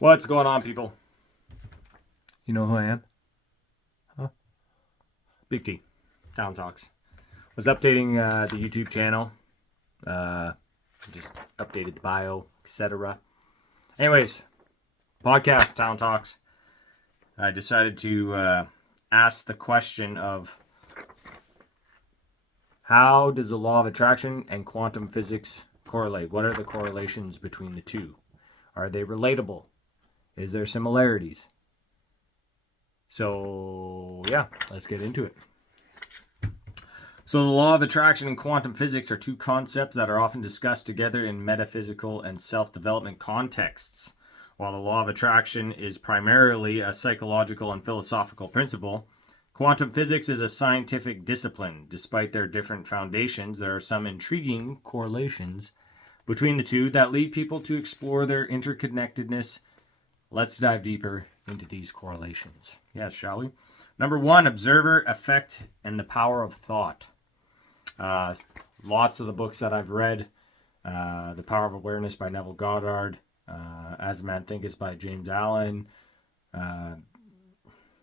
What's going on, people? You know who I am? Huh? Big T. Town Talks. Was updating the YouTube channel. Just updated the bio, etc. Anyways, podcast, Town Talks. I decided to ask the question of how does the law of attraction and quantum physics correlate? What are the correlations between the two? Are they relatable? Is there similarities? So, yeah, let's get into it. So, the law of attraction and quantum physics are two concepts that are often discussed together in metaphysical and self-development contexts. While the law of attraction is primarily a psychological and philosophical principle, quantum physics is a scientific discipline. Despite their different foundations, there are some intriguing correlations between the two that lead people to explore their interconnectedness. Let's dive deeper into these correlations. Yes, shall we? Number one, observer effect and the power of thought. Lots of the books that I've read, The Power of Awareness by Neville Goddard, As a Man Thinketh by James Allen,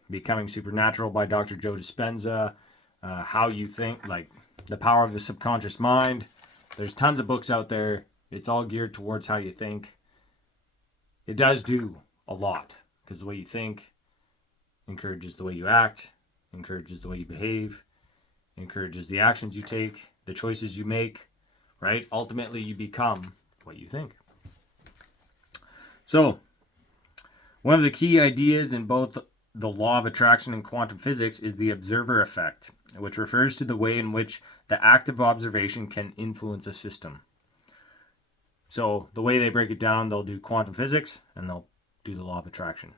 Becoming Supernatural by Dr. Joe Dispenza, How You Think, like The Power of the Subconscious Mind. There's tons of books out there. It's all geared towards how you think. It does do a lot, because the way you think encourages the way you act, encourages the way you behave, encourages the actions you take, the choices you make, right? Ultimately, you become what you think. So, one of the key ideas in both the law of attraction and quantum physics is the observer effect, which refers to the way in which the act of observation can influence a system. So, the way they break it down, they'll do quantum physics and they'll do the law of attraction.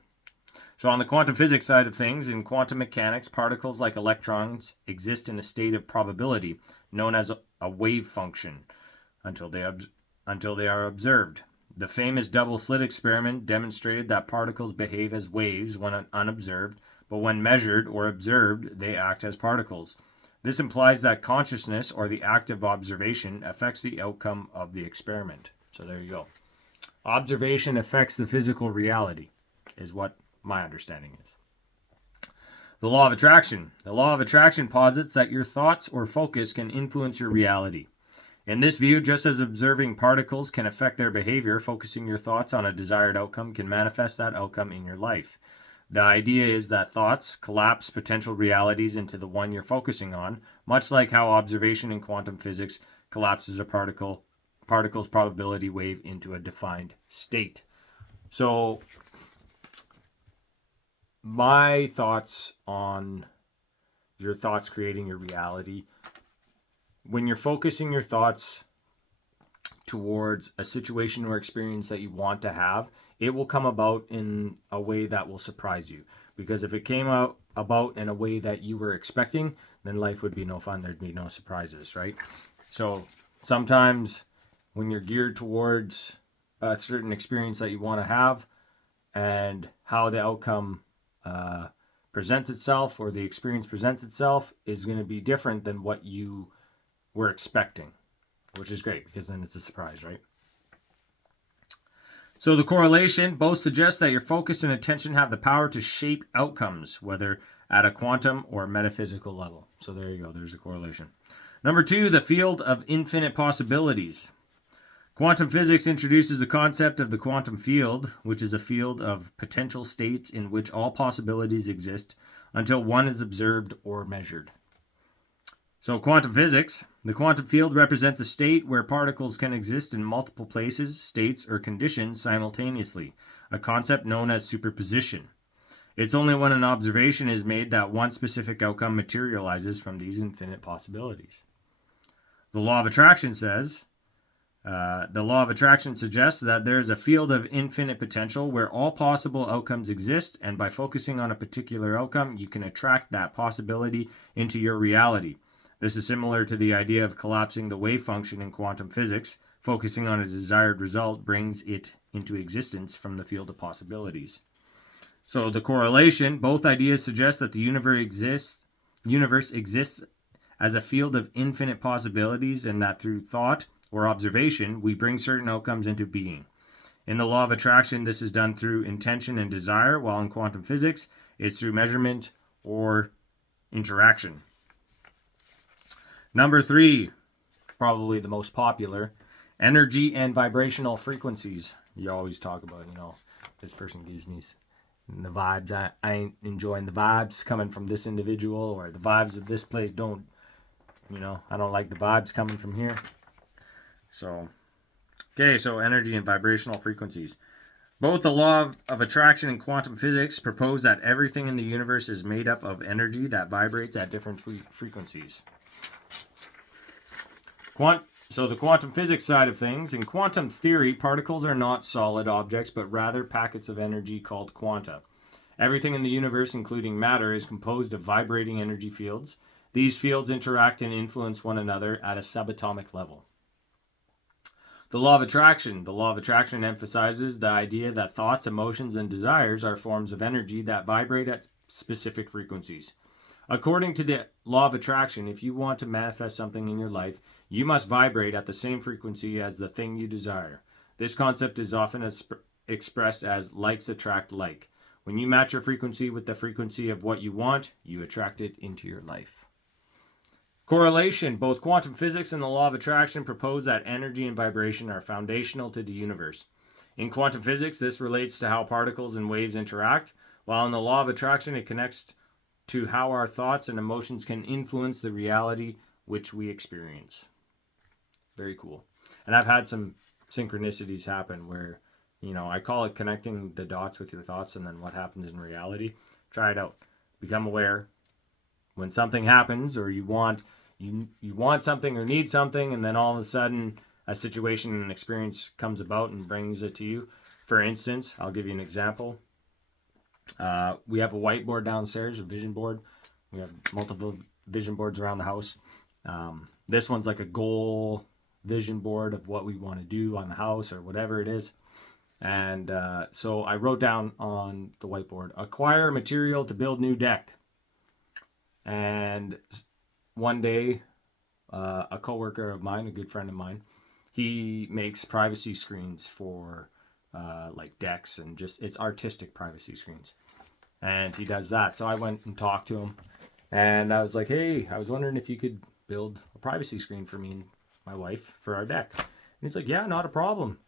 So on the quantum physics side of things, in quantum mechanics, particles like electrons exist in a state of probability known as a wave function until they are observed. The famous double slit experiment demonstrated that particles behave as waves when unobserved, but when measured or observed, they act as particles. This implies that consciousness, or the act of observation, affects the outcome of the experiment. So there you go. Observation affects the physical reality, is what my understanding is. The law of attraction. The law of attraction posits that your thoughts or focus can influence your reality. In this view, just as observing particles can affect their behavior, focusing your thoughts on a desired outcome can manifest that outcome in your life. The idea is that thoughts collapse potential realities into the one you're focusing on, much like how observation in quantum physics collapses a particle's probability wave into a defined state. So, my thoughts on your thoughts creating your reality. When you're focusing your thoughts towards a situation or experience that you want to have, it will come about in a way that will surprise you. Because if it came about in a way that you were expecting, then life would be no fun. There'd be no surprises, right? So sometimes when you're geared towards a certain experience that you want to have and how the outcome presents itself, or the experience presents itself, is going to be different than what you were expecting, which is great because then it's a surprise, right? So the correlation both suggests that your focus and attention have the power to shape outcomes, whether at a quantum or metaphysical level. So there you go, there's a correlation. Number two, the field of infinite possibilities. Quantum physics introduces the concept of the quantum field, which is a field of potential states in which all possibilities exist until one is observed or measured. So quantum physics, the quantum field represents a state where particles can exist in multiple places, states, or conditions simultaneously, a concept known as superposition. It's only when an observation is made that one specific outcome materializes from these infinite possibilities. The law of attraction suggests that there is a field of infinite potential where all possible outcomes exist, and by focusing on a particular outcome, you can attract that possibility into your reality. This is similar to the idea of collapsing the wave function in quantum physics. Focusing on a desired result brings it into existence from the field of possibilities. So the correlation, both ideas suggest that the universe exists as a field of infinite possibilities, and that through thought or observation, we bring certain outcomes into being. In the law of attraction, this is done through intention and desire, while in quantum physics, it's through measurement or interaction. Number 3, probably the most popular, energy and vibrational frequencies. You always talk about, this person gives me the vibes. I ain't enjoying the vibes coming from this individual, or the vibes of this place don't, I don't like the vibes coming from here. So, okay, so energy and vibrational frequencies. Both the law of attraction and quantum physics propose that everything in the universe is made up of energy that vibrates at different frequencies. So the quantum physics side of things, in quantum theory, particles are not solid objects, but rather packets of energy called quanta. Everything in the universe, including matter, is composed of vibrating energy fields. These fields interact and influence one another at a subatomic level. The law of attraction. The law of attraction emphasizes the idea that thoughts, emotions, and desires are forms of energy that vibrate at specific frequencies. According to the law of attraction, if you want to manifest something in your life, you must vibrate at the same frequency as the thing you desire. This concept is often expressed as likes attract like. When you match your frequency with the frequency of what you want, you attract it into your life. Correlation. Both quantum physics and the law of attraction propose that energy and vibration are foundational to the universe. In quantum physics, this relates to how particles and waves interact, while in the law of attraction, it connects to how our thoughts and emotions can influence the reality which we experience. Very cool. And I've had some synchronicities happen where, I call it connecting the dots with your thoughts and then what happens in reality. Try it out. Become aware. When something happens or you want something or need something, and then all of a sudden a situation and experience comes about and brings it to you. For instance, I'll give you an example. We have a whiteboard downstairs, a vision board. We have multiple vision boards around the house. This one's like a goal vision board of what we want to do on the house or whatever it is. And so I wrote down on the whiteboard, acquire material to build new deck. And one day, a coworker of mine, a good friend of mine, he makes privacy screens for like decks and it's artistic privacy screens. And he does that. So I went and talked to him and I was like, hey, I was wondering if you could build a privacy screen for me and my wife for our deck. And he's like, yeah, not a problem.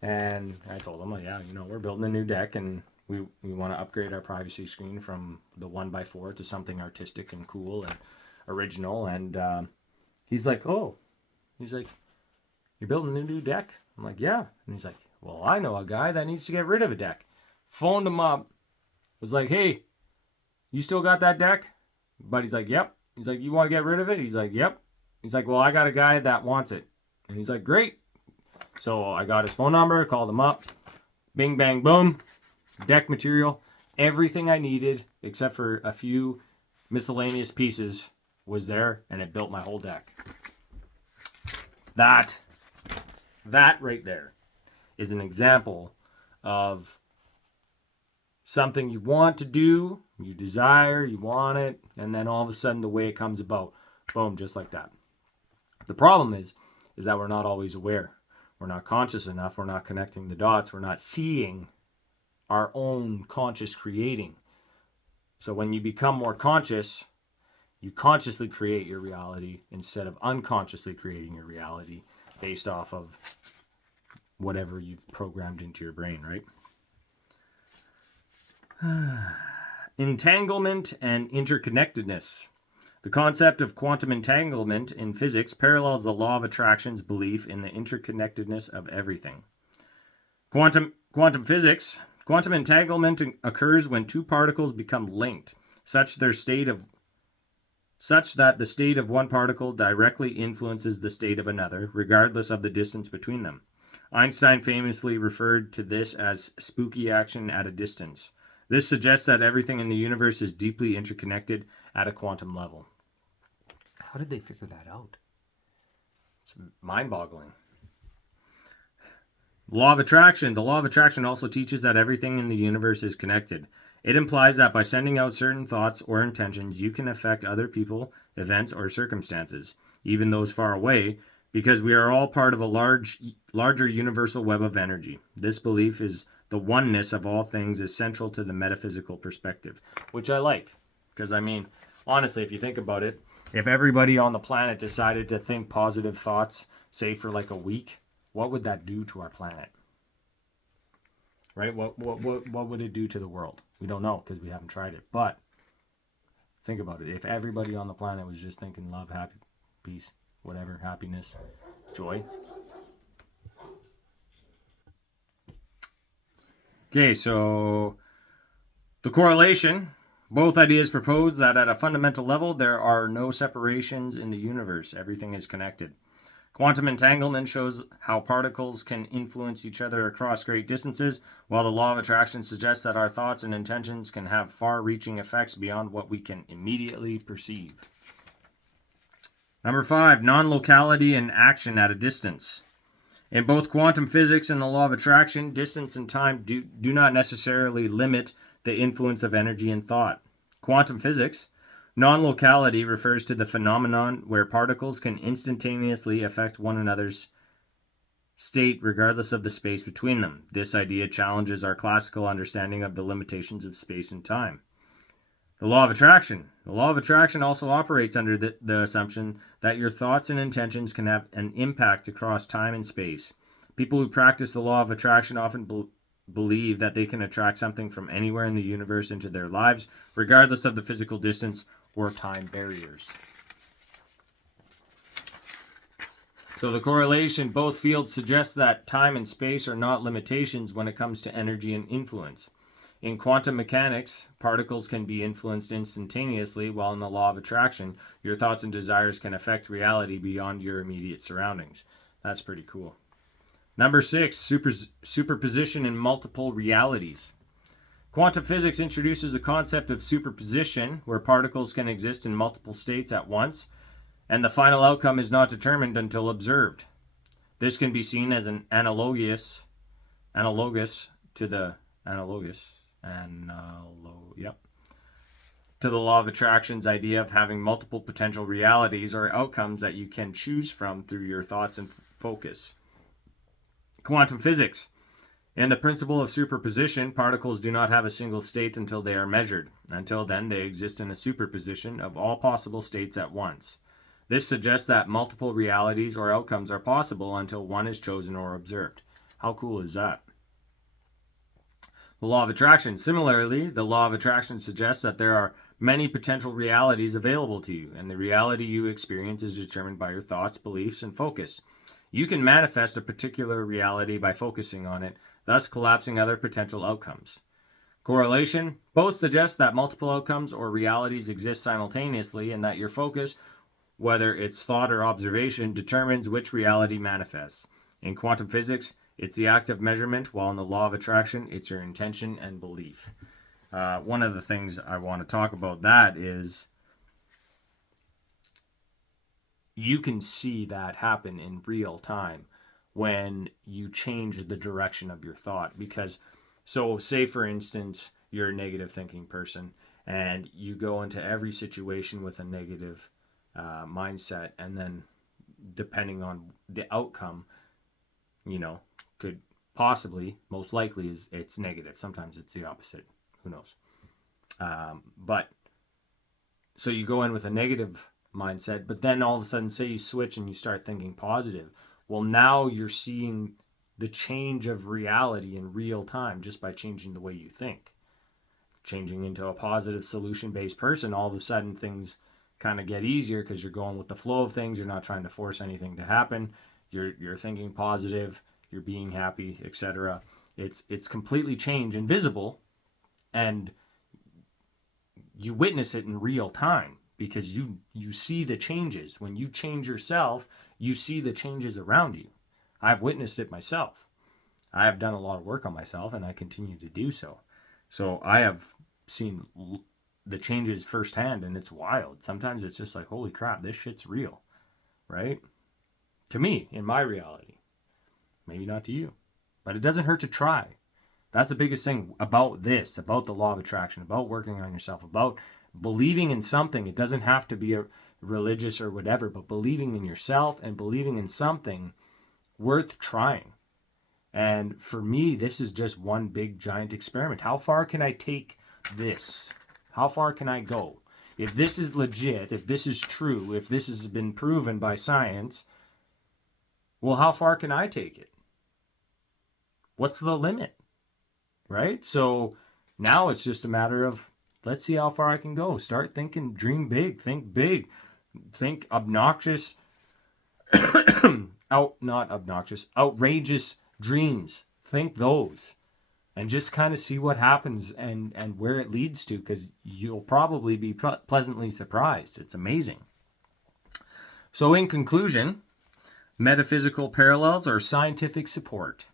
And I told him, well, yeah, we're building a new deck and we want to upgrade our privacy screen from the 1x4 to something artistic and cool and original. And he's like, you're building a new deck? I'm like, yeah. And he's like, well, I know a guy that needs to get rid of a deck. Phoned him up. Was like, hey, you still got that deck? But he's like, yep. He's like, you want to get rid of it? He's like, yep. He's like, well, I got a guy that wants it. And he's like, great. So I got his phone number, called him up. Bing, bang, boom. Deck material. Everything I needed, except for a few miscellaneous pieces, was there. And it built my whole deck. That right there is an example of something you want to do, you desire, you want it, and then all of a sudden the way it comes about, boom, just like that. The problem is that we're not always aware. We're not conscious enough. We're not connecting the dots. We're not seeing our own conscious creating. So when you become more conscious, you consciously create your reality instead of unconsciously creating your reality based off of whatever you've programmed into your brain, right? Entanglement and interconnectedness. The concept of quantum entanglement in physics parallels the law of attraction's belief in the interconnectedness of everything. Quantum entanglement occurs when two particles become linked, such that the state of one particle directly influences the state of another, regardless of the distance between them. Einstein famously referred to this as spooky action at a distance. This suggests that everything in the universe is deeply interconnected at a quantum level. How did they figure that out? It's mind-boggling. Law of attraction. The law of attraction also teaches that everything in the universe is connected. It implies that by sending out certain thoughts or intentions, you can affect other people, events, or circumstances, even those far away, because we are all part of a larger universal web of energy. This belief is the oneness of all things is central to the metaphysical perspective, which I like. Because, I mean, honestly, if you think about it, if everybody on the planet decided to think positive thoughts, say for like a week, what would that do to our planet? Right? What would it do to the world? We don't know because we haven't tried it. But think about it. If everybody on the planet was just thinking love, happy, peace, whatever, happiness, joy. Okay, so the correlation. Both ideas propose that at a fundamental level, there are no separations in the universe. Everything is connected. Quantum entanglement shows how particles can influence each other across great distances, while the law of attraction suggests that our thoughts and intentions can have far-reaching effects beyond what we can immediately perceive. Number 5, non-locality and action at a distance. In both quantum physics and the law of attraction, distance and time do not necessarily limit the influence of energy and thought. Quantum physics, non-locality refers to the phenomenon where particles can instantaneously affect one another's state regardless of the space between them. This idea challenges our classical understanding of the limitations of space and time. The law of attraction. The law of attraction also operates under the assumption that your thoughts and intentions can have an impact across time and space. People who practice the law of attraction often believe that they can attract something from anywhere in the universe into their lives, regardless of the physical distance or time barriers. So the correlation, both fields suggest that time and space are not limitations when it comes to energy and influence. In quantum mechanics, particles can be influenced instantaneously, while in the law of attraction, your thoughts and desires can affect reality beyond your immediate surroundings. That's pretty cool. Number 6, superposition in multiple realities. Quantum physics introduces the concept of superposition, where particles can exist in multiple states at once, and the final outcome is not determined until observed. This can be seen as an analogous to the law of attraction's idea of having multiple potential realities or outcomes that you can choose from through your thoughts and focus. Quantum physics. In the principle of superposition, particles do not have a single state until they are measured. Until then, they exist in a superposition of all possible states at once. This suggests that multiple realities or outcomes are possible until one is chosen or observed. How cool is that? The law of attraction. Similarly, the law of attraction suggests that there are many potential realities available to you, and the reality you experience is determined by your thoughts, beliefs, and focus. You can manifest a particular reality by focusing on it, thus collapsing other potential outcomes. Correlation. Both suggest that multiple outcomes or realities exist simultaneously and that your focus, whether it's thought or observation, determines which reality manifests. In quantum physics, it's the act of measurement, while in the law of attraction, it's your intention and belief. One of the things I want to talk about that is you can see that happen in real time when you change the direction of your thought. Because, so say for instance, you're a negative thinking person and you go into every situation with a negative mindset, and then depending on the outcome, could possibly, most likely, it's negative. Sometimes it's the opposite. Who knows? But so you go in with a negative mindset, but then all of a sudden, say you switch and you start thinking positive. Well, now you're seeing the change of reality in real time just by changing the way you think. Changing into a positive solution-based person, all of a sudden things kind of get easier because you're going with the flow of things. You're not trying to force anything to happen. You're thinking positive. You're being happy, etc. It's completely changed and visible, and you witness it in real time because you see the changes. When you change yourself, you see the changes around you. I've witnessed it myself. I have done a lot of work on myself, and I continue to do so. So I have seen the changes firsthand, and it's wild. Sometimes it's just like, holy crap, this shit's real, right? To me, in my reality. Maybe not to you, but it doesn't hurt to try. That's the biggest thing about this, about the law of attraction, about working on yourself, about believing in something. It doesn't have to be religious or whatever, but believing in yourself and believing in something worth trying. And for me, this is just one big giant experiment. How far can I take this? How far can I go? If this is legit, if this is true, if this has been proven by science, well, how far can I take it? What's the limit? Right? So now it's just a matter of, let's see how far I can go. Start thinking, dream big, think obnoxious, outrageous dreams. Think those. And just kind of see what happens and where it leads to, because you'll probably be pleasantly surprised. It's amazing. So in conclusion, metaphysical parallels are scientific support.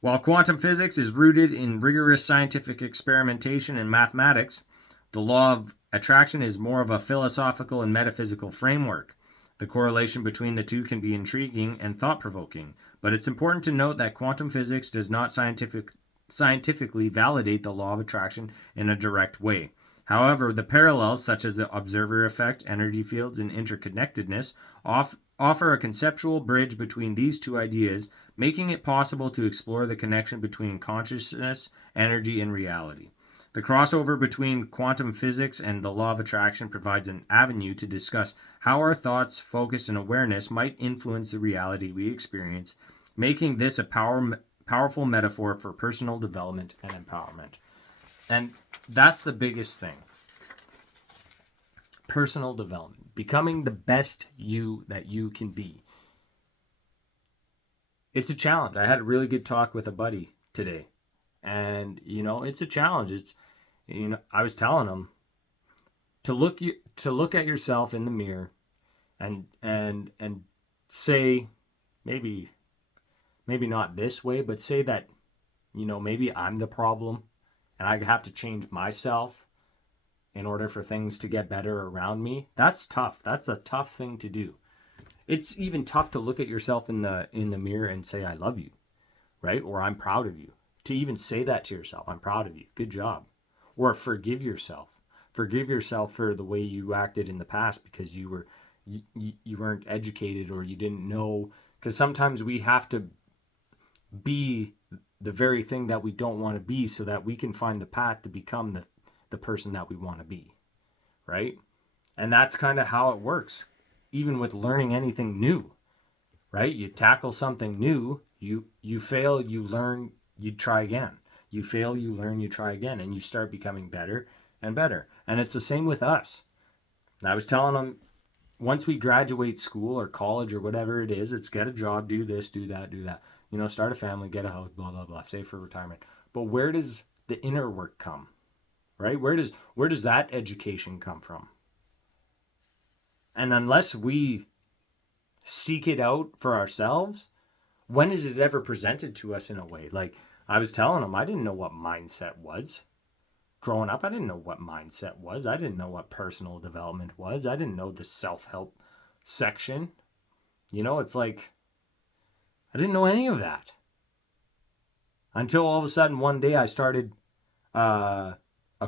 While quantum physics is rooted in rigorous scientific experimentation and mathematics, the law of attraction is more of a philosophical and metaphysical framework. The correlation between the two can be intriguing and thought-provoking, but it's important to note that quantum physics does not scientifically validate the law of attraction in a direct way. However, the parallels, such as the observer effect, energy fields, and interconnectedness, offer a conceptual bridge between these two ideas, making it possible to explore the connection between consciousness, energy, and reality. The crossover between quantum physics and the law of attraction provides an avenue to discuss how our thoughts, focus, and awareness might influence the reality we experience, making this a powerful metaphor for personal development and empowerment. And that's the biggest thing. Personal development. Becoming the best you that you can be. It's a challenge. I had a really good talk with a buddy today. And, it's a challenge. I was telling him to look at yourself in the mirror and say, maybe not this way, but say that, maybe I'm the problem and I have to change myself in order for things to get better around me. That's tough. That's a tough thing to do. It's even tough to look at yourself in the mirror and say, I love you, right? Or I'm proud of you. To even say that to yourself, I'm proud of you. Good job. Or forgive yourself. Forgive yourself for the way you acted in the past because you weren't educated or you didn't know. Because sometimes we have to be the very thing that we don't want to be so that we can find the path to become the person that we want to be, right? And that's kind of how it works, even with learning anything new, right? You tackle something new, you fail, you learn, you try again. You fail, you learn, you try again, and you start becoming better and better. And it's the same with us. I was telling them, once we graduate school or college or whatever it is, it's get a job, do this, do that, start a family, get a house, blah, blah, blah, save for retirement. But where does the inner work come, right? Where does that education come from? And unless we seek it out for ourselves, when is it ever presented to us in a way? Like I was telling them, I didn't know what mindset was. Growing up, I didn't know what mindset was. I didn't know what personal development was. I didn't know the self-help section. It's like, I didn't know any of that. Until all of a sudden, one day I started a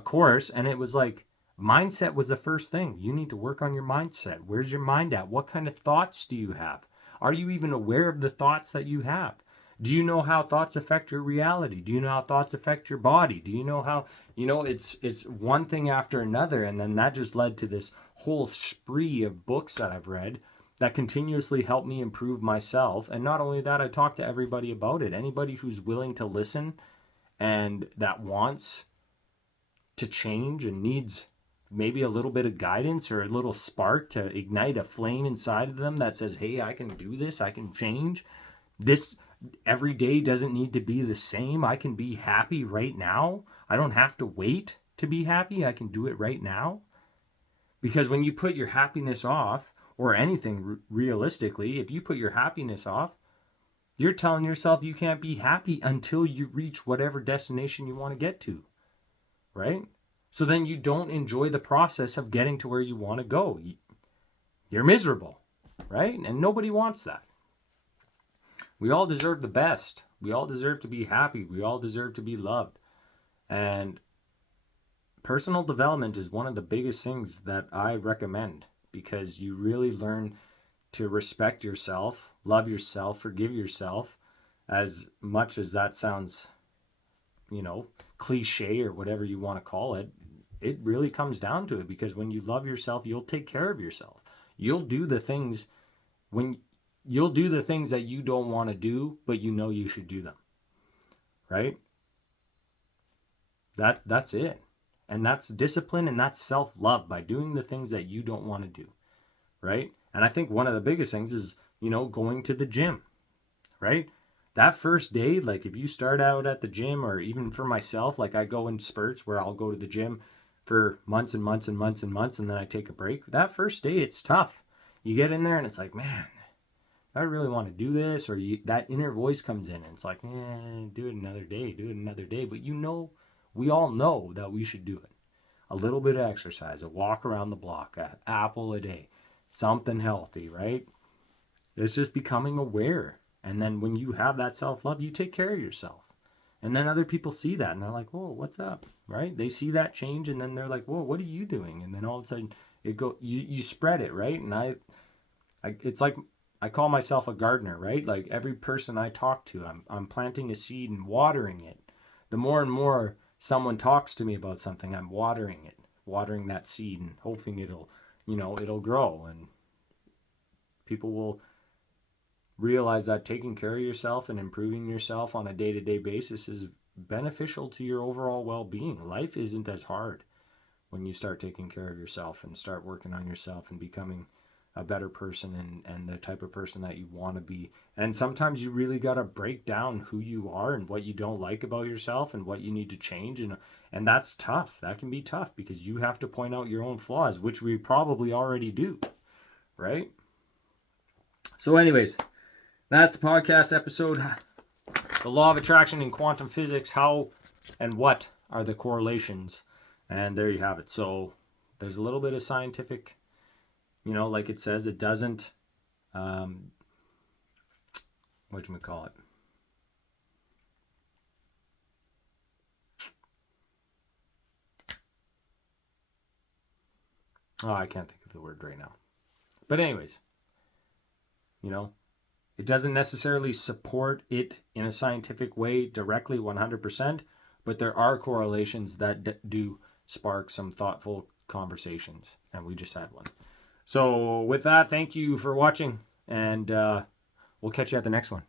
course, and it was like, mindset was the first thing. You need to work on your mindset. Where's your mind at? What kind of thoughts do you have? Are you even aware of the thoughts that you have? Do you know how thoughts affect your reality? Do you know how thoughts affect your body? Do you know how, it's one thing after another. And then that just led to this whole spree of books that I've read that continuously help me improve myself. And not only that, I talk to everybody about it. Anybody who's willing to listen and that wants to change and needs maybe a little bit of guidance or a little spark to ignite a flame inside of them that says, hey, I can do this, I can change. This every day doesn't need to be the same. I can be happy right now. I don't have to wait to be happy. I can do it right now. Because when you put your happiness off, or anything realistically, if you put your happiness off, you're telling yourself you can't be happy until you reach whatever destination you want to get to, right? So then you don't enjoy the process of getting to where you want to go. You're miserable, right? And nobody wants that. We all deserve the best. We all deserve to be happy. We all deserve to be loved. And personal development is one of the biggest things that I recommend because you really learn to respect yourself, love yourself, forgive yourself. As much as that sounds, cliche or whatever you want to call it, it really comes down to it, because when you love yourself, you'll take care of yourself. You'll do the things that you don't want to do, but you should do them. Right? That's it. And that's discipline, and that's self-love, by doing the things that you don't want to do. Right? And I think one of the biggest things is, going to the gym. Right? That first day, like if you start out at the gym, or even for myself, like I go in spurts where I'll go to the gym for months and months and months and months, and then I take a break. That first day, it's tough. You get in there and it's like, man, I really want to do this. Or that inner voice comes in and it's like, do it another day. But we all know that we should do it. A little bit of exercise, a walk around the block, an apple a day, something healthy, right? It's just becoming aware. And then when you have that self-love, you take care of yourself. And then other people see that and they're like, whoa, what's up? Right? They see that change and then they're like, whoa, what are you doing? And then all of a sudden you spread it, right? And it's like, I call myself a gardener, right? Like every person I talk to, I'm planting a seed and watering it. The more and more someone talks to me about something, I'm watering that seed and hoping it'll grow, and people will realize that taking care of yourself and improving yourself on a day-to-day basis is beneficial to your overall well-being. Life isn't as hard when you start taking care of yourself and start working on yourself and becoming a better person and the type of person that you want to be. And sometimes you really got to break down who you are and what you don't like about yourself and what you need to change. And that's tough. That can be tough because you have to point out your own flaws, which we probably already do, right? So anyways, that's the podcast episode. The law of attraction in quantum physics, how and what are the correlations? And there you have it. So there's a little bit of scientific, like it says, it doesn't, whatchamacallit? Oh, I can't think of the word right now. But anyways, it doesn't necessarily support it in a scientific way directly 100%, but there are correlations that do spark some thoughtful conversations, and we just had one. So with that, thank you for watching, and we'll catch you at the next one.